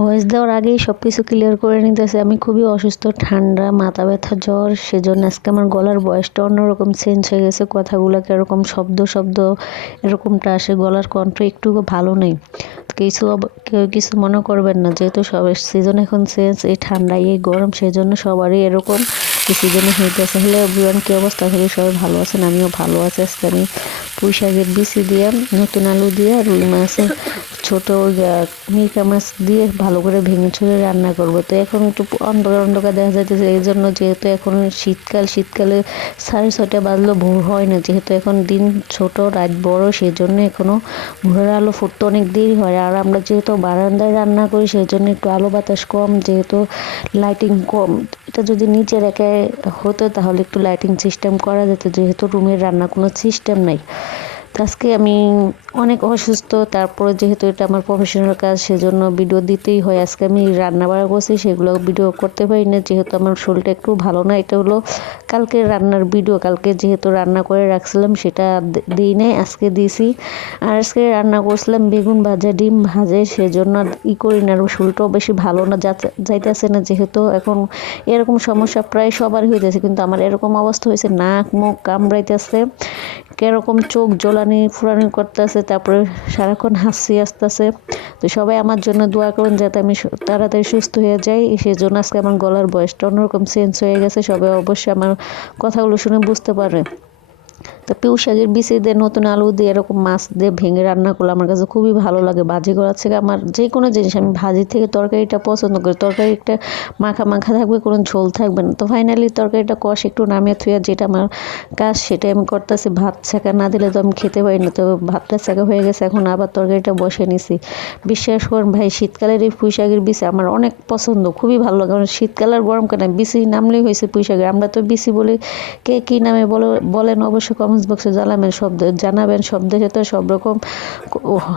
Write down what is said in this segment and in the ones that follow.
Voice দেওয়ার আগেই সব কিছু ক্লিয়ার করে নিতেছে। আমি খুবই অসুস্থ, ঠান্ডা, মাথা ব্যথা, জ্বর। সেজন্য আজকে আমার গলার ভয়েসটা অন্যরকম চেঞ্জ হয়ে গেছে। কথাগুলো এরকম শব্দ শব্দ এরকমটা আসে, গলার কণ্ঠ একটু ভালো নেই। কেউ কিছু মনে করবেন না, যেহেতু সবার সিজন এখন চেঞ্জ, এই ঠান্ডা এই গরম, সেজন্য সবারই এরকম এই সিজনে হইতেছে। হলে এভরিওয়ান কী অবস্থা, থেকে সবাই ভালো আছেন? আমিও ভালো আছি। আজকে আমি পুঁই শাকের বিচি দিয়ে, নতুন আলু দিয়ে, রুই মাছের ছোট মিরকা মাছ দিয়ে ভালো করে ভেঙে ছুঁড়ে রান্না করব। তো এখন একটু অন্ধকার অন্ধকার দেখা যাইতেছে, এই জন্য যেহেতু এখন শীতকালে 6:30 বাজলেও ভোর হয় না, যেহেতু এখন দিন ছোট রাত বড়, সেই জন্য এখনও ভোরের আলো ফুটতে অনেক দেরি হয়। আর আমরা যেহেতু বারান্দায় রান্না করি, সেই জন্য একটু আলো বাতাস কম, যেহেতু লাইটিং কম। এটা যদি নিচে রেখে হতো তাহলে একটু লাইটিং সিস্টেম করা যেত, যেহেতু রুমের রান্না কোনো সিস্টেম নাই। তো আজকে আমি অনেক অসুস্থ, তারপরে যেহেতু এটা আমার প্রফেশনাল কাজ, সেজন্য ভিডিও দিতেই হয়। আজকে আমি রান্না বাড়া করছি, সেগুলো ভিডিও করতে পারি না, যেহেতু আমার শরীরটা একটু ভালো না। এটা হলো কালকে রান্নার ভিডিও, কালকে যেহেতু রান্না করে রাখছিলাম সেটা দিই নাই, আজকে দিয়েছি। আর আজকে রান্না করছিলাম বেগুন ভাজা, ডিম ভাজে, সেজন্য করি না। আর শরীরটাও বেশি ভালো না, যাইতেছে না, যেহেতু এখন এরকম সমস্যা প্রায় সবার হইতেছে, কিন্তু আমার এরকম অবস্থা হয়েছে, নাক মুখ কামড়াইতেছে, কিরকম চোখ জ্বলানি ফুরানি করতেছে, তারপরে সারাক্ষণ হাসি আসতেছে। তো সবাই আমার জন্য দোয়া করুন যাতে আমি তাড়াতাড়ি সুস্থ হয়ে যাই। সেই জন্য আজকে আমার গলার ভয়েসটা অন্যরকম চেঞ্জ হয়ে গেছে। সবাই অবশ্যই আমার কথাগুলো শুনে বুঝতে পারে। তো পুঁই শাকের বিচি দিয়ে, নতুন আলু দিয়ে, এরকম মাছ দিয়ে ভেঙে রান্না করলে আমার কাছে খুবই ভালো লাগে। ভাজি করার থেকে আমার যে কোনো জিনিস, আমি ভাজি থেকে তরকারিটা পছন্দ করি। তরকারি একটা মাখা মাখা থাকবে, কোনো ঝোল থাকবে না। তো ফাইনালি তরকারিটা কষে একটু নামিয়ে থুয়ে, যেটা আমার কাজ সেটাই আমি করতেছি। ভাত ছাঁকা না দিলে তো আমি খেতে পারি না। তো ভাতটা ছাঁকা হয়ে গেছে, এখন আবার তরকারিটা বসে নিছি। বিশ্বাস করুন ভাই, শীতকালের এই পুঁই শাকের বিচি আমার অনেক পছন্দ, খুবই ভালো লাগে। কারণ শীতকাল আর গরমকালে বিচি নামলেই হয়েছে পুঁই শাকের। আমরা তো বিচি বলি, কে কী নামে বলেন অবশ্যই কমেন্টস বক্সে জানাবেন। সব দেশে তো সব রকম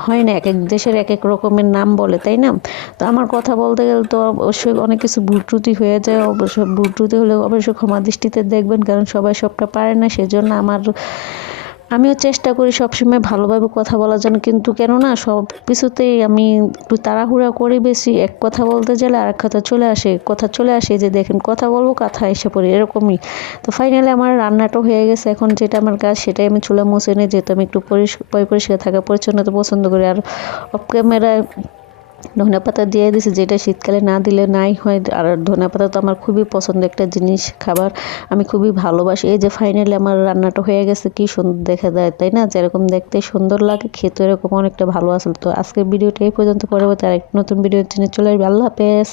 হয় না, এক এক দেশের এক এক রকমের নাম বলে, তাই না? তো আমার কথা বলতে গেলে তো অবশ্যই অনেক কিছু ভুল ত্রুটি হয়ে যায়। অবশ্যই ভুল ত্রুটি হলে অবশ্যই ক্ষমা দৃষ্টিতে দেখবেন, কারণ সবাই সবটা পারে না। সেজন্য আমিও চেষ্টা করি সবসময় ভালোভাবে কথা বলার জন্য, কিন্তু কেননা সব কিছুতেই আমি একটু তাড়াহুড়া করি বেশি। এক কথা বলতে গেলে আরেক কথা চলে আসে যে দেখেন, কথা বলবো কথা এসে পড়ি, এরকমই। তো ফাইনালি আমার রান্নাটা হয়ে গেছে। এখন যেটা আমার কাজ সেটাই আমি চুলা মুছে নিই, যেহেতু আমি একটু পরিষ্কার থাকা পরিচ্ছন্নতা পছন্দ করি। আর অফ ক্যামেরায় ধনেপাতা দিয়ে দিছি, যেটা শীতকালে না দিলে নাই হয়। আর ধনেপাতা তো আমার খুবই পছন্দ একটা জিনিস, খাবার আমি খুবই ভালোবাসি। এই যে ফাইনালি আমার রান্নাটা হয়ে গেছে, কি সুন্দর দেখা যায়, তাই না? যেরকম দেখতে সুন্দর লাগে, খেতে এরকম অনেকটা ভালো আসলে। তো আজকের ভিডিওটা এই পর্যন্ত, পরবর্তী আরেকটা নতুন ভিডিওর জন্য চলে আসবে। আল্লাহ হাফেজ।